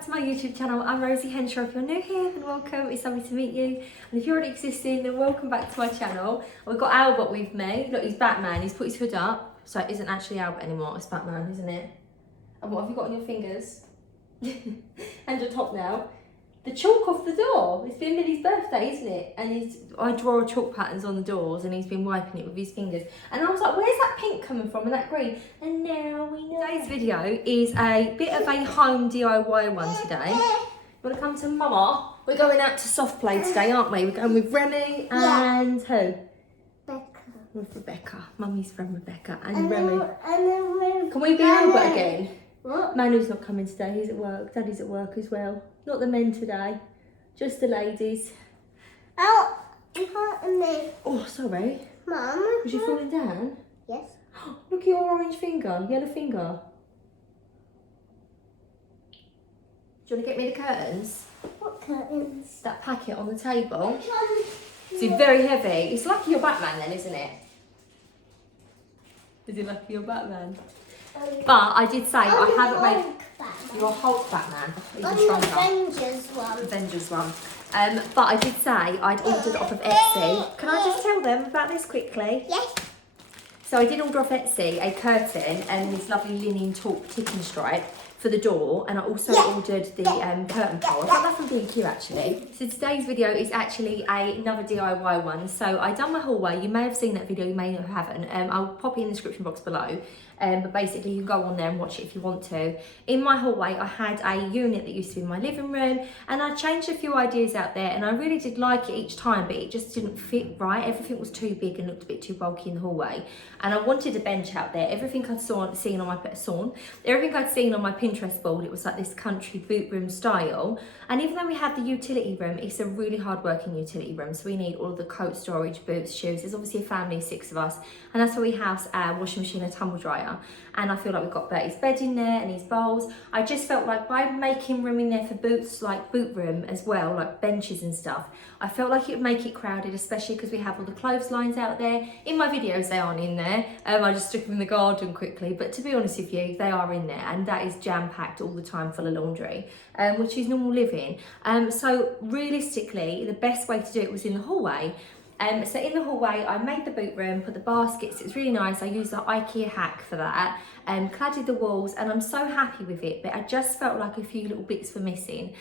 back to my YouTube channel. I'm Rosie Henshaw. If you're new here, then welcome. It's lovely to meet you. And if you're already existing, then welcome back to my channel. We've got Albert with me. Look, he's Batman. He's put his hood up. So it isn't actually Albert anymore. It's Batman, isn't it? And what have you got on your fingers? And your top now. The chalk off the door. It's been Millie's birthday, isn't it? And I draw chalk patterns on the doors and he's been wiping it with his fingers. And I was like, where's that pink coming from and that green? And now we know. Today's video is a bit of a home DIY one today. You want to come to Mama? We're going out to soft play today, aren't we? We're going with Remy and who? Becca. With Rebecca. Mummy's friend Rebecca and Remy. Can we be Albert again? What? Manu's not coming today, he's at work. Daddy's at work as well. Not the men today, just the ladies. Oh, you're hurting me. Oh, sorry. Mum. Was you falling down? Yes. Look at your orange finger, yellow finger. Do you want to get me the curtains? What curtains? That packet on the table. It's very heavy. It's lucky you're Batman then, isn't it? Is it lucky you're Batman? But I did say I haven't made... You're Hulk Batman. Even stronger. Avengers one. Avengers one. But I did say I'd ordered off of Etsy. Can I just tell them about this quickly? Yes. So I did order off Etsy a curtain and this lovely linen taupe ticking stripe for the door, and I also ordered the curtain pole. I got that from B&Q actually. So today's video is actually another DIY one. So I done my hallway. You may have seen that video, you may not haven't. I'll pop it in the description box below. But basically you can go on there and watch it if you want to. In my hallway I had a unit that used to be in my living room, and I changed a few ideas out there, and I really did like it each time, but it just didn't fit right. Everything was too big and looked a bit too bulky in the hallway, and I wanted a bench out there. Everything I'd seen on my Pinterest board, it was like this country boot room style. And even though we have the utility room, it's a really hard working utility room, so we need all of the coat storage, boots, shoes. There's obviously a family of 6 of us, and that's where we house our washing machine and tumble dryer. And I feel like we've got Bertie's bed in there and his bowls. I just felt like by making room in there for boots, like boot room as well, like benches and stuff, I felt like it would make it crowded, especially because we have all the clotheslines out there. In my videos they aren't in there. I just stuck them in the garden quickly, but to be honest with you, they are in there, and that is jam-packed all the time full of laundry, which is normal living. So realistically, the best way to do it was in the hallway. So in the hallway, I made the boot room, put the baskets, it's really nice. I used the IKEA hack for that, cladded the walls, and I'm so happy with it, but I just felt like a few little bits were missing.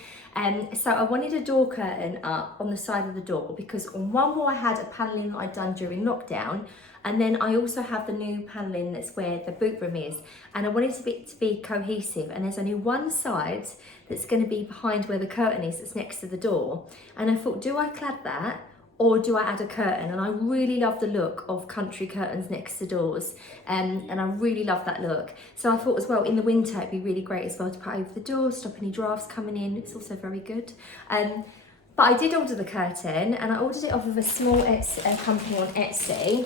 So I wanted a door curtain up on the side of the door, because on one wall I had a panelling that I'd done during lockdown, and then I also have the new panelling that's where the boot room is, and I wanted it to be cohesive, and there's only one side that's going to be behind where the curtain is, that's next to the door. And I thought, do I clad that, or do I add a curtain? And I really love the look of country curtains next to doors, and I really love that look. So I thought as well, in the winter it'd be really great as well to put over the doors, stop any drafts coming in. It's also very good. But I did order the curtain, and I ordered it off of a small company on Etsy.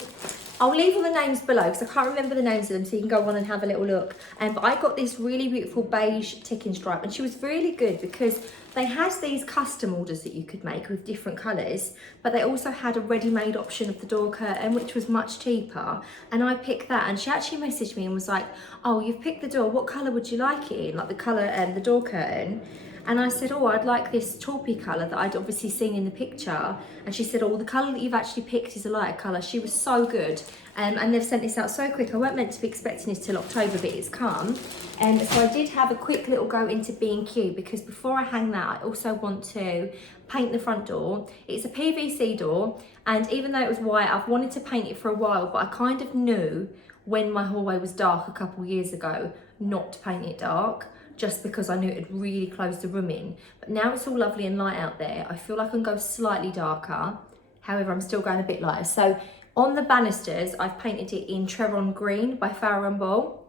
I'll leave all the names below because I can't remember the names of them, so you can go on and have a little look. But I got this really beautiful beige ticking stripe, and she was really good because they had these custom orders that you could make with different colours, but they also had a ready-made option of the door curtain, which was much cheaper. And I picked that, and she actually messaged me and was like, oh, you've picked the door, what colour would you like it in? Like the colour and the door curtain. And I said, oh, I'd like this taupey colour that I'd obviously seen in the picture. And she said, oh, the colour that you've actually picked is a lighter colour. She was so good. And they've sent this out so quick. I weren't meant to be expecting this till October, but it's come. So I did have a quick little go into B&Q, because before I hang that, I also want to paint the front door. It's a PVC door, and even though it was white, I've wanted to paint it for a while, but I kind of knew when my hallway was dark a couple of years ago not to paint it dark, just because I knew it would really close the room in. But now it's all lovely and light out there, I feel like I can go slightly darker. However, I'm still going a bit lighter. So on the banisters, I've painted it in Treron Green by Farrow & Ball.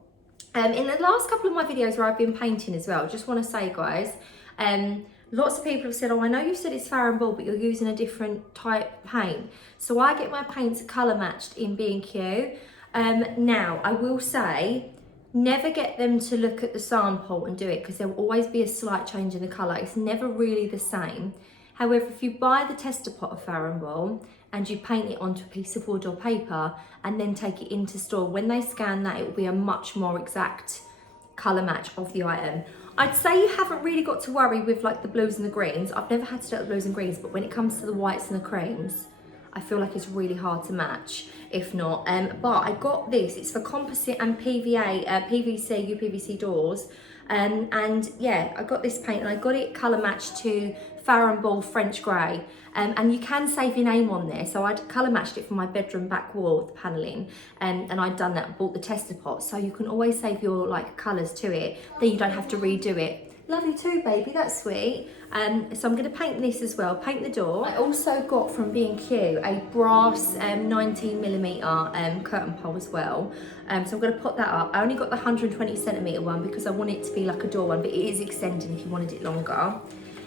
In the last couple of my videos where I've been painting as well, just want to say, guys, lots of people have said, oh, I know you said it's Farrow & Ball, but you're using a different type paint. So I get my paints colour matched in B&Q. Now, I will say, never get them to look at the sample and do it, because there will always be a slight change in the colour. It's never really the same. However, if you buy the tester pot of Farrow & Ball and you paint it onto a piece of wood or paper and then take it into store, when they scan that, it will be a much more exact colour match of the item. I'd say you haven't really got to worry with like the blues and the greens. I've never had to do the blues and greens, but when it comes to the whites and the creams, I feel like it's really hard to match, if not. But I got this, it's for composite and PVC, UPVC doors. And yeah, I got this paint and I got it colour matched to Farrow & Ball French Grey. And you can save your name on there. So I'd colour matched it for my bedroom back wall, the panelling. And I'd done that, bought the tester pot. So you can always save your like colours to it. Then you don't have to redo it. Lovely too, baby, that's sweet. So I'm gonna paint this as well, paint the door. I also got from B&Q a brass 19mm curtain pole as well. So I'm gonna put that up. I only got the 120cm one because I want it to be like a door one, but it is extending if you wanted it longer.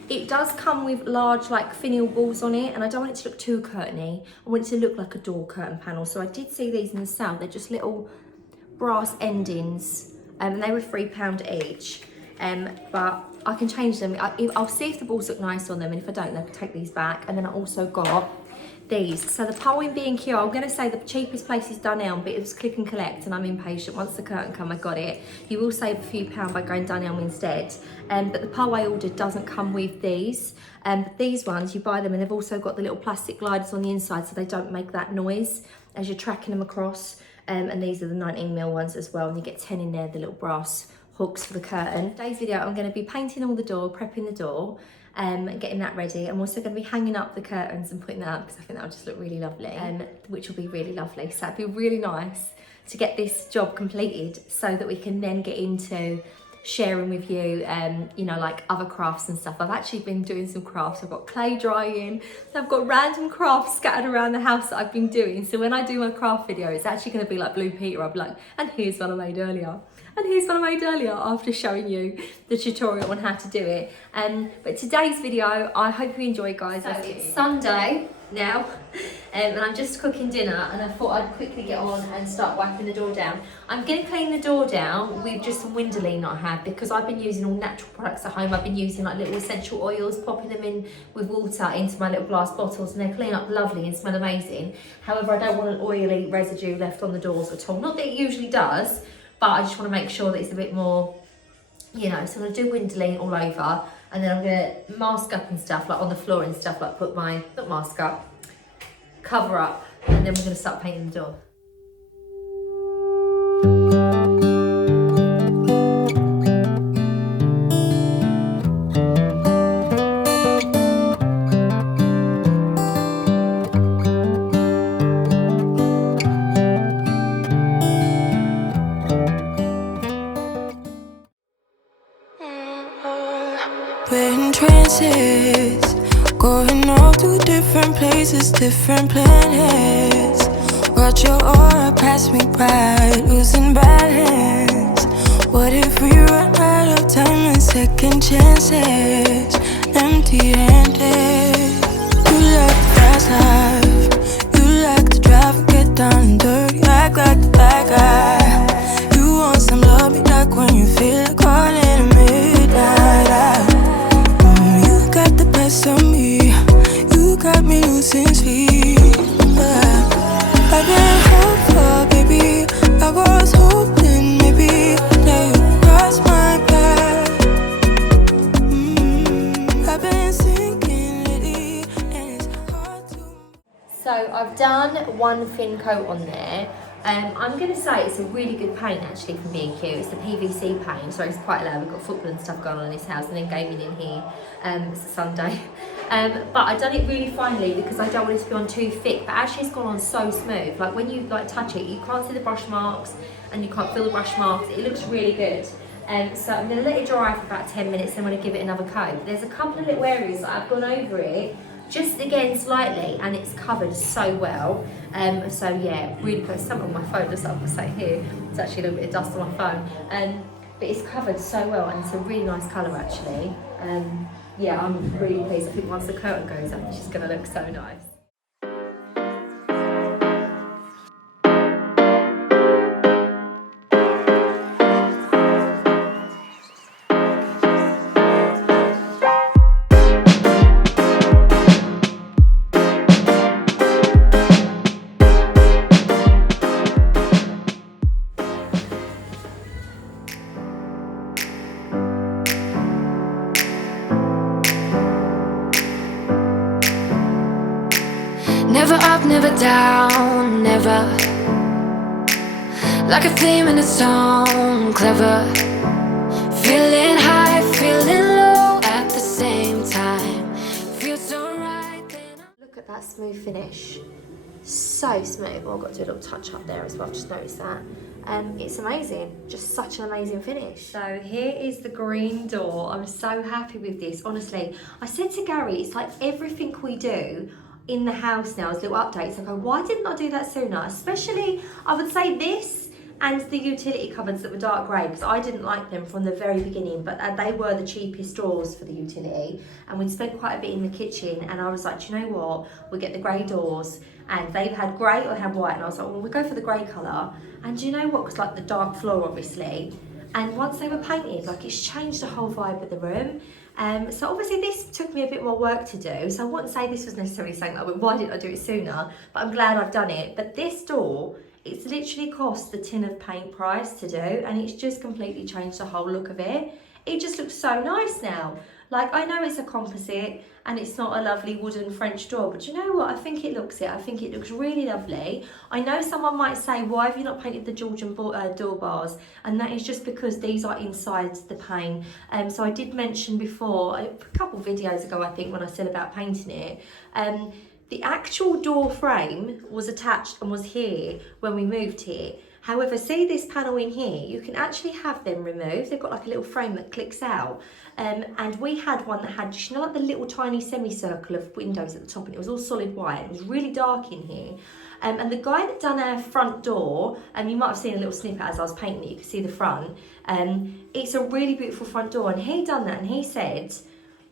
It does come with large like finial balls on it, and I don't want it to look too curtainy. I want it to look like a door curtain panel. So I did see these in the sale. They're just little brass endings, and they were £3 each. But I can change them. I'll see if the balls look nice on them, and if I don't, then I can take these back. And then I also got these. So the pole in B&Q, I'm gonna say the cheapest place is Dunelm, but it was click and collect, and I'm impatient. Once the curtain come, I got it. You will save a few pounds by going Dunelm instead. But the pole I ordered doesn't come with these. But these ones, you buy them, and they've also got the little plastic gliders on the inside, so they don't make that noise as you're tracking them across. And these are the 19mm ones as well, and you get 10 in there, the little brass hooks for the curtain. Today's video, I'm going to be painting all the door, prepping the door, getting that ready. I'm also going to be hanging up the curtains and putting that up because I think that will just look really lovely, which will be really lovely. So it'd be really nice to get this job completed so that we can then get into sharing with you, you know, like other crafts and stuff. I've actually been doing some crafts. I've got clay drying. I've got random crafts scattered around the house that I've been doing. So when I do my craft video, it's actually going to be like Blue Peter. I'll be like, and here's one I made earlier. And here's one I made earlier after showing you the tutorial on how to do it. But today's video, I hope you enjoy, guys. So it's Sunday now, and I'm just cooking dinner, and I thought I'd quickly get on and start wiping the door down. I'm going to clean the door down with just some Windoline I had, because I've been using all natural products at home. I've been using like little essential oils, popping them in with water into my little glass bottles, and they clean up lovely and smell amazing. However, I don't want an oily residue left on the doors at all. Not that it usually does, but I just want to make sure that it's a bit more, you know. So I'm going to do Windoline all over, and then I'm going to mask up and stuff, like on the floor and stuff, like put my, not mask up, cover up, and then we're going to start painting the door. We're in trances, going off to different places, different planets. Watch your aura pass me by, losing balance. What if we run out of time and second chances? Empty-handed. You like the fast life, you like to drive and get down and dirty, act like the bad guy. You want some love, be like when you feel like calling at midnight. You got the best of me, you got me losing sleep. I've been hopeful, baby, I was hoping maybe that you'd cross my path. I've been sinking lately, and it's hard to. So I've done one thin coat on there. I'm going to say it's a really good paint actually from B&Q. It's the PVC paint, so it's quite loud. We've got football and stuff going on in this house, and then gaming in here. It's a Sunday. But I've done it really finely because I don't want it to be on too thick, but actually it's gone on so smooth. Like when you like touch it, you can't see the brush marks and you can't feel the brush marks. It looks really good. So I'm going to let it dry for about 10 minutes, then I'm going to give it another coat. There's a couple of little areas that I've gone over it, just again slightly, and it's covered so well. So yeah, really good. Something on my phone just up to say here. It's actually a little bit of dust on my phone. But it's covered so well, and it's a really nice colour actually. Yeah, I'm really pleased. I think once the curtain goes up, it's just going to look so nice. up, never down, never. Like a theme in a song, clever. Feeling high, feeling low at the same time. Feels so right. Look at that smooth finish. So smooth. Oh, I've got to do a little touch up there as well. I've just noticed that. It's amazing. Just such an amazing finish. So here is the green door. I'm so happy with this. Honestly, I said to Gary, it's like everything we do in the house now as little updates. I go, why didn't I do that sooner? Especially, I would say this and the utility cupboards that were dark grey, because I didn't like them from the very beginning, but they were the cheapest drawers for the utility, and we'd spent quite a bit in the kitchen, and I was like, do you know what, we'll get the grey doors, and they've had grey or they had white, and I was like, well, we'll go for the grey colour. And do you know what, because like the dark floor obviously, and once they were painted, like it's changed the whole vibe of the room. So obviously this took me a bit more work to do, so I wouldn't say this was necessarily saying, like, why didn't I do it sooner, but I'm glad I've done it. But this door, it's literally cost the tin of paint price to do, and it's just completely changed the whole look of it. It just looks so nice now. Like, I know it's a composite and it's not a lovely wooden French door, but you know what? I think it looks it. I think it looks really lovely. I know someone might say, why have you not painted the Georgian door bars? And that is just because these are inside the pane. So I did mention before, a couple of videos ago, I think, when I said about painting it, the actual door frame was attached and was here when we moved here. However, see this panel in here, you can actually have them removed. They've got like a little frame that clicks out. And we had one that had, you know, like the little tiny semicircle of windows at the top, and it was all solid white. It was really dark in here. And the guy that done our front door, and you might have seen a little snippet as I was painting it, you could see the front. It's a really beautiful front door, and he done that, and he said,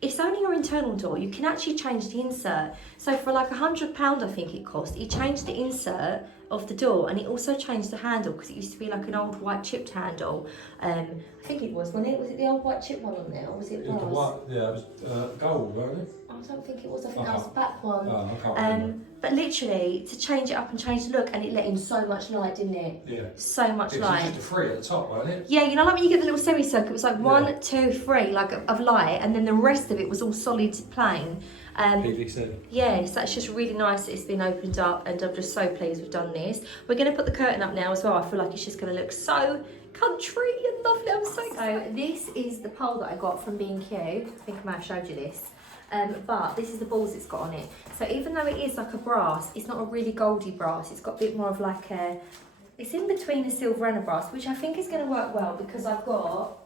it's only your internal door, you can actually change the insert. So for like £100 I think it cost, he changed the insert of the door, and he also changed the handle, because it used to be like an old white chipped handle. I think it was, wasn't it? Was it the old white chip one on there, or was it brass? It was the white, yeah, it was gold, wasn't it? I don't think it was, I think that was the back one. Oh, I can't remember. But literally, to change it up and change the look, and it let in so much light, didn't it? Yeah. So much It light. was just a 3 at the top, wasn't it? Yeah, you know, like when you get the little semicircle, it was like Yeah. 1, 2, 3, like of light, and then the rest of it was all solid plain. PVC. Yes, that's just really nice that it's been opened up, and I'm just so pleased we've done this. We're going to put the curtain up now as well. I feel like it's just going to look so country and lovely. I'm so excited. So this is the pole that I got from B&Q. I think I might have showed you this. But this is the balls it's got on it. So even though it is like a brass, it's not a really goldy brass. It's got a bit more of like a, it's in between a silver and a brass, which I think is going to work well, because I've got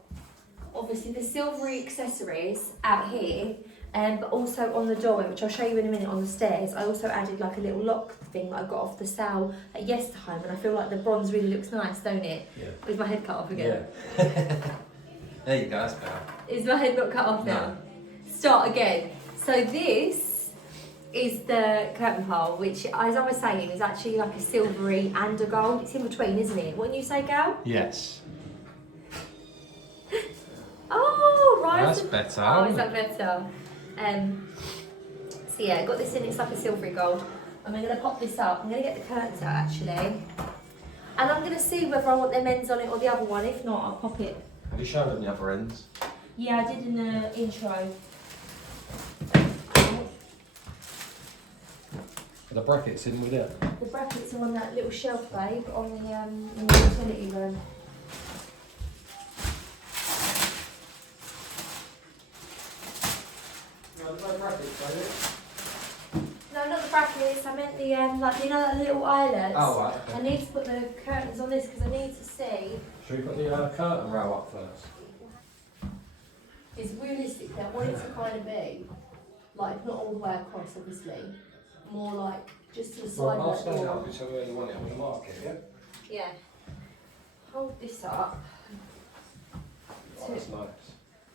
obviously the silvery accessories out here, but also on the doorway, which I'll show you in a minute, on the stairs, I also added like a little lock thing that I got off the sale at Yesterhome, and I feel like the bronze really looks nice, don't it? Yeah. With my head cut off again. Yeah. There you go, that's better. Is my head not cut off now? Start again. So this is the curtain pole, which, as I was saying, is actually like a silvery and a gold. It's in between, isn't it? Wouldn't you say, Gal? Yes. Oh, right. That's better. Oh, is that better? So yeah, I got this in, it's like a silvery gold. And I'm going to pop this up. I'm going to get the curtains out actually. And I'm going to see whether I want them ends on it or the other one. If not, I'll pop it. Have you shown them the other ends? Yeah, I did in the intro. Are the brackets in with it? The brackets are on that little shelf, babe, on the, in the utility room. No brackets, are it? No, not the brackets. I meant the like, you know, that little eyelets. Oh, right, okay. I need to put the curtains on this because I need to see. Should we put the curtain rail up first? Is realistically, I want it to kind of be like not all the way across, obviously. More like just to the side Well, I'll of that stand door. up whichever way you want it. I'm going to mark it, yeah? Yeah. Hold this up. Oh, that's nice.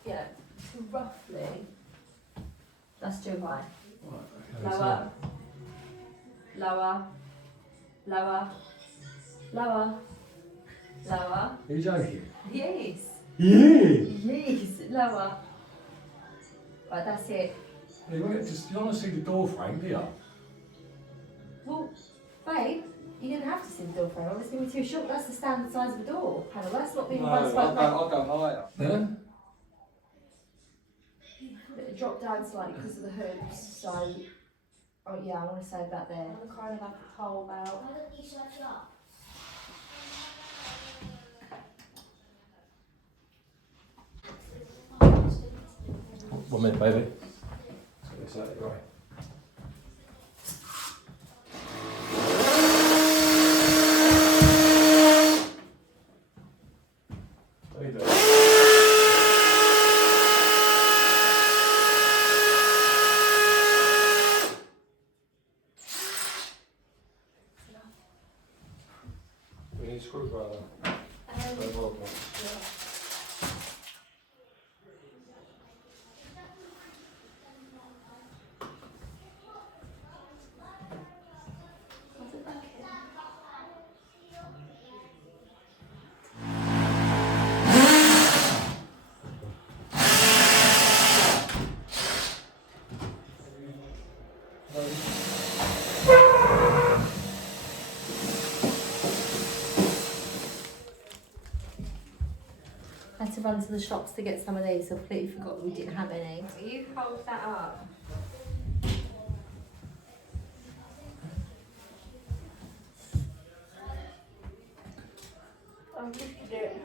Yeah. To roughly. That's too high. Right, okay, Lower. Lower. Lower. Lower. Lower. Are you joking? Yes. Yeah! Yes. Lower. Right, that's it. You want to see the door frame, do you? Well, babe, you didn't have to see the door frame. It's going to be too short. That's the standard size of a door panel. That's not being I'll go higher. Yeah? It dropped down slightly because of the hoops, so Oh yeah, I want to say that there. Kind of like a pole belt. Why don't you search it up? 1 minute, baby. It's exactly right. There you go. We need a screwdriver. No problem. I had to run to the shops to get some of these, so I completely forgot we didn't have any. You hold that up. I lifted it.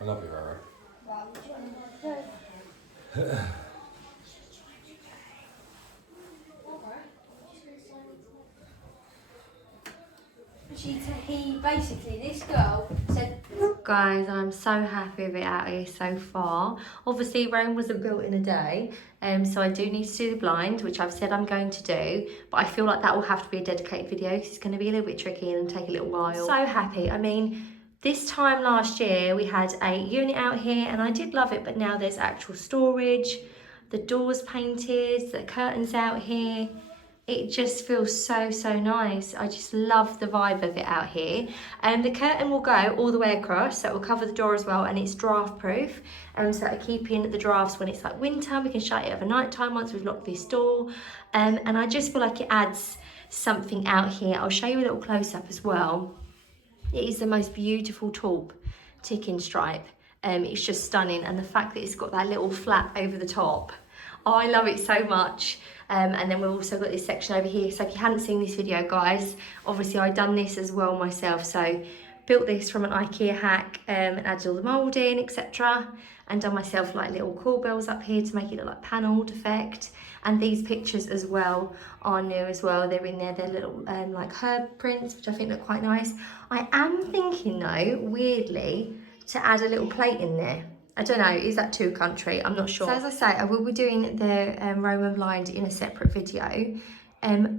I love you, Rara. Basically, this girl said, guys, I'm so happy with it out here so far. Obviously, Rome wasn't built in a day, so I do need to do the blind, which I've said I'm going to do, but I feel like that will have to be a dedicated video because it's going to be a little bit tricky and take a little while. So happy. I mean, this time last year we had a unit out here and I did love it, but now there's actual storage, the doors painted, the curtains out here. It just feels so, so nice. I just love the vibe of it out here. And the curtain will go all the way across, so it will cover the door as well, and it's draft proof. So that I keep in the drafts when it's like winter. We can shut it over night time once we've locked this door. And I just feel like it adds something out here. I'll show you a little close up as well. It is the most beautiful taupe ticking stripe. It's just stunning. And the fact that it's got that little flap over the top. Oh, I love it so much. And then we've also got this section over here. So if you hadn't seen this video, guys, obviously I've done this as well myself. So built this from an IKEA hack and added all the moulding, etc. And done myself like little corbels up here to make it look like panelled effect. And these pictures as well are new as well. They're in there, they're little like herb prints, which I think look quite nice. I am thinking though, weirdly, to add a little plate in there. I don't know, is that too country? I'm not sure. So as I say, I will be doing the Roman blind in a separate video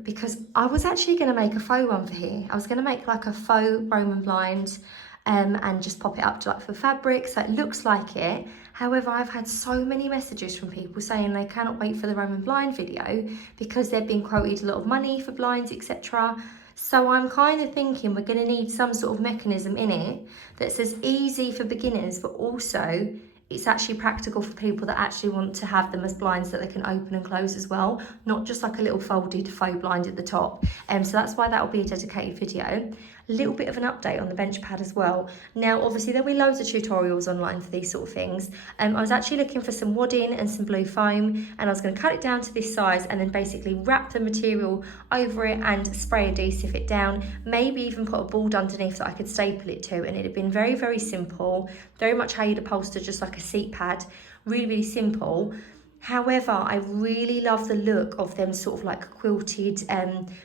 because I was actually going to make a faux one for here. I was going to make like a faux Roman blind and just pop it up to like for fabric so it looks like it. However, I've had so many messages from people saying they cannot wait for the Roman blind video because they've been quoted a lot of money for blinds, etc. So I'm kind of thinking we're going to need some sort of mechanism in it that says easy for beginners, but also it's actually practical for people that actually want to have them as blinds that they can open and close as well, not just like a little folded faux blind at the top. So that's why that will be a dedicated video. A little bit of an update on the bench pad as well. Now, obviously there'll be loads of tutorials online for these sort of things. I was actually looking for some wadding and some blue foam, and I was going to cut it down to this size and then basically wrap the material over it and spray adhesive it down, maybe even put a board underneath that I could staple it to, and it'd have been very, very simple, very much how you'd upholster just like a seat pad, really, really simple. However, I really love the look of them sort of like quilted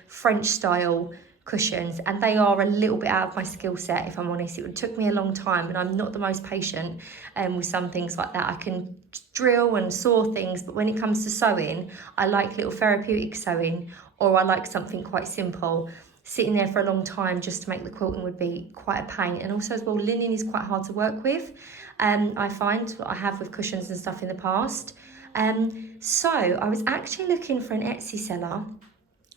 French style cushions, and they are a little bit out of my skill set, if I'm honest. It took me a long time, and I'm not the most patient with some things like that. I can drill and saw things, but when it comes to sewing, I like little therapeutic sewing, or I like something quite simple. Sitting there for a long time just to make the quilting would be quite a pain. And also as well, linen is quite hard to work with. I find what I have with cushions and stuff in the past. So I was actually looking for an Etsy seller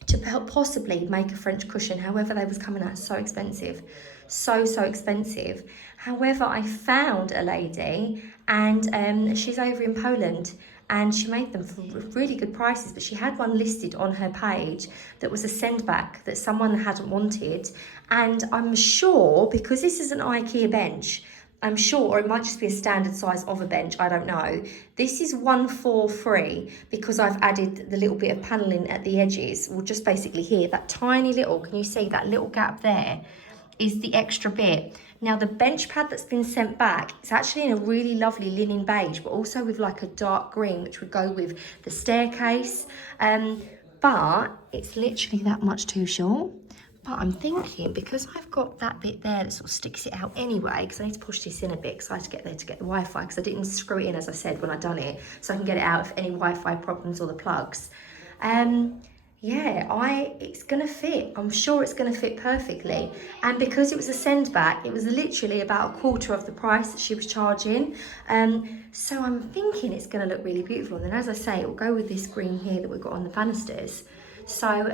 to possibly make a French cushion. However, they was coming out so expensive, so expensive. However, I found a lady, and she's over in Poland, and she made them for really good prices, but she had one listed on her page that was a send back that someone hadn't wanted. And I'm sure, because this is an IKEA bench, I'm sure, or it might just be a standard size of a bench, I don't know. This is 143 because I've added the little bit of panelling at the edges, or just basically here, that tiny little, can you see that little gap there is the extra bit. Now the bench pad that's been sent back, it's actually in a really lovely linen beige, but also with like a dark green, which would go with the staircase. But it's literally that much too short. But I'm thinking, because I've got that bit there that sort of sticks it out anyway, because I need to push this in a bit, because I had to get there to get the Wi-Fi, because I didn't screw it in, as I said, when I done it, so I can get it out if any Wi-Fi problems or the plugs. Yeah, it's gonna fit. I'm sure it's gonna fit perfectly. And because it was a send back, it was literally about a quarter of the price that she was charging. So I'm thinking it's gonna look really beautiful. And then, as I say, it will go with this green here that we've got on the banisters. So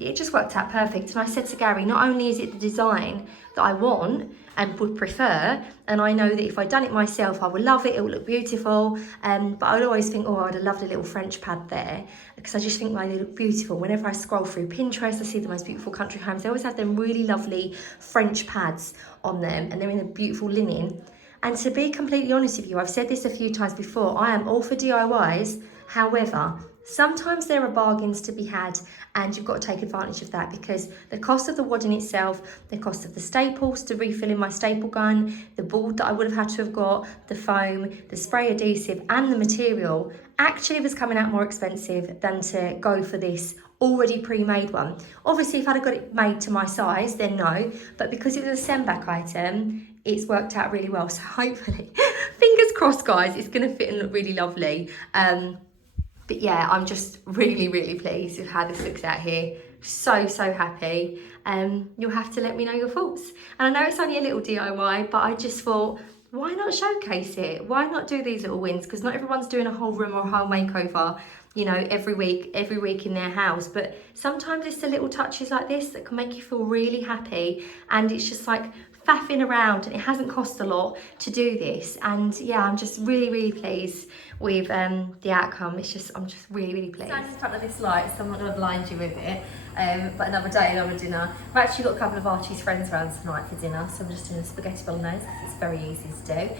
it just worked out perfect. And I said to Gary, not only is it the design that I want and would prefer, and I know that if I'd done it myself, I would love it, it would look beautiful, but I would always think, oh, I'd have loved a little French pad there, because I just think they look beautiful. Whenever I scroll through Pinterest, I see the most beautiful country homes. They always have them really lovely French pads on them, and they're in a beautiful linen. And to be completely honest with you, I've said this a few times before, I am all for DIYs. However, sometimes there are bargains to be had, and you've got to take advantage of that, because the cost of the wadding itself, the cost of the staples to refill in my staple gun, the board that I would have had to have got, the foam, the spray adhesive and the material actually was coming out more expensive than to go for this already pre-made one. Obviously, if I'd have got it made to my size, then no, but because it was a send back item, it's worked out really well. So hopefully, fingers crossed guys, it's going to fit and look really lovely. But yeah, I'm just really, really pleased with how this looks out here. So happy. You'll have to let me know your thoughts. And I know it's only a little DIY, but I just thought, why not showcase it? Why not do these little wins? Because not everyone's doing a whole room or a whole makeover, you know, every week in their house. But sometimes it's the little touches like this that can make you feel really happy. And it's just like faffing around, and it hasn't cost a lot to do this. And yeah, I'm just really pleased with the outcome. I'm just really pleased. Standing in front of this light, so I'm not going to blind you with it, but another day, another dinner. We've actually got a couple of Archie's friends around tonight for dinner, so I'm just doing a spaghetti bolognese because it's very easy to do.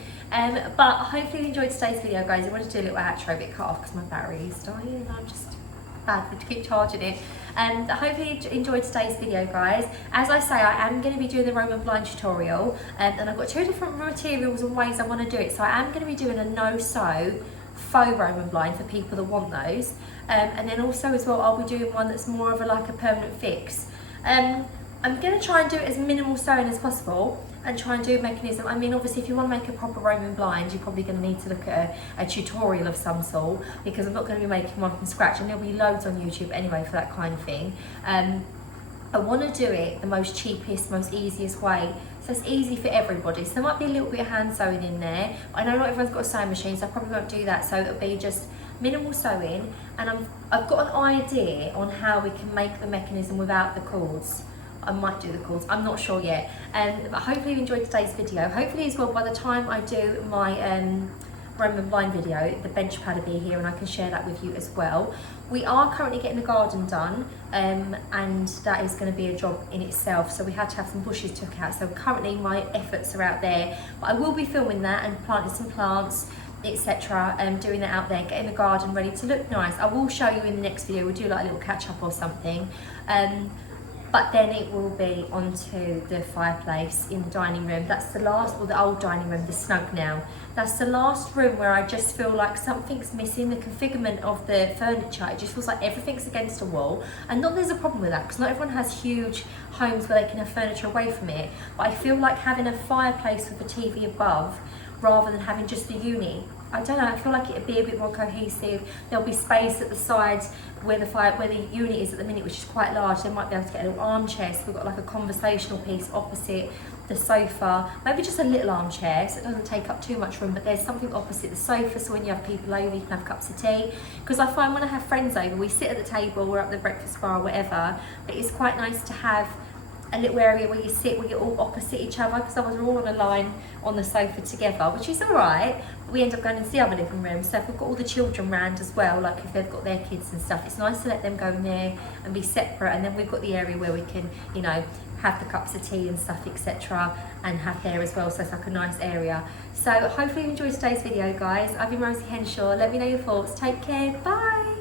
But hopefully you enjoyed today's video, guys. I wanted to do a little outro, bit cut off because my battery is dying and I'm just bad to keep charging it. And I hope you enjoyed today's video, guys. As I say, I am going to be doing the Roman blind tutorial, and I've got two different materials and ways I want to do it. So I am going to be doing a no-sew faux Roman blind for people that want those, and then also as well I'll be doing one that's more of a like a permanent fix. I'm going to try and do it as minimal sewing as possible and try and do a mechanism. I mean, obviously if you want to make a proper Roman blind, you're probably going to need to look at a tutorial of some sort, because I'm not going to be making one from scratch, and there'll be loads on YouTube anyway for that kind of thing. I want to do it the most cheapest, most easiest way, so it's easy for everybody. So there might be a little bit of hand sewing in there. I know not everyone's got a sewing machine, so I probably won't do that, so it'll be just minimal sewing. And I've got an idea on how we can make the mechanism without the cords. I might do the cords, I'm not sure yet. But hopefully you enjoyed today's video. Hopefully as well, by the time I do my Roman blind video, the bench pad will be here and I can share that with you as well. We are currently getting the garden done, and that is going to be a job in itself, so we had to have some bushes took out. So currently my efforts are out there, but I will be filming that and planting some plants, etc., doing that out there, getting the garden ready to look nice. I will show you in the next video. We'll do like a little catch up or something. But then it will be onto the fireplace in the dining room. That's the last, or the old dining room, the snug now. That's the last room where I just feel like something's missing, the configurement of the furniture. It just feels like everything's against a wall. And not there's a problem with that, because not everyone has huge homes where they can have furniture away from it. But I feel like having a fireplace with a TV above, rather than having just the unit, I don't know, I feel like it'd be a bit more cohesive. There'll be space at the sides where the unit is at the minute, which is quite large. They might be able to get a little armchair, so we've got like a conversational piece opposite the sofa, maybe just a little armchair so it doesn't take up too much room, but there's something opposite the sofa, so when you have people over you can have cups of tea. Because I find when I have friends over, we sit at the table, we're at the breakfast bar or whatever, but it's quite nice to have a little area where you sit, where you're all opposite each other, because otherwise we're all on a line on the sofa together, which is all right, but we end up going into the other living room. So if we've got all the children round as well, like if they've got their kids and stuff, it's nice to let them go in there and be separate, and then we've got the area where we can, you know, have the cups of tea and stuff, etc., and have there as well, so it's like a nice area. So hopefully you enjoyed today's video, guys. I've been Rosie Henshaw. Let me know your thoughts. Take care. Bye.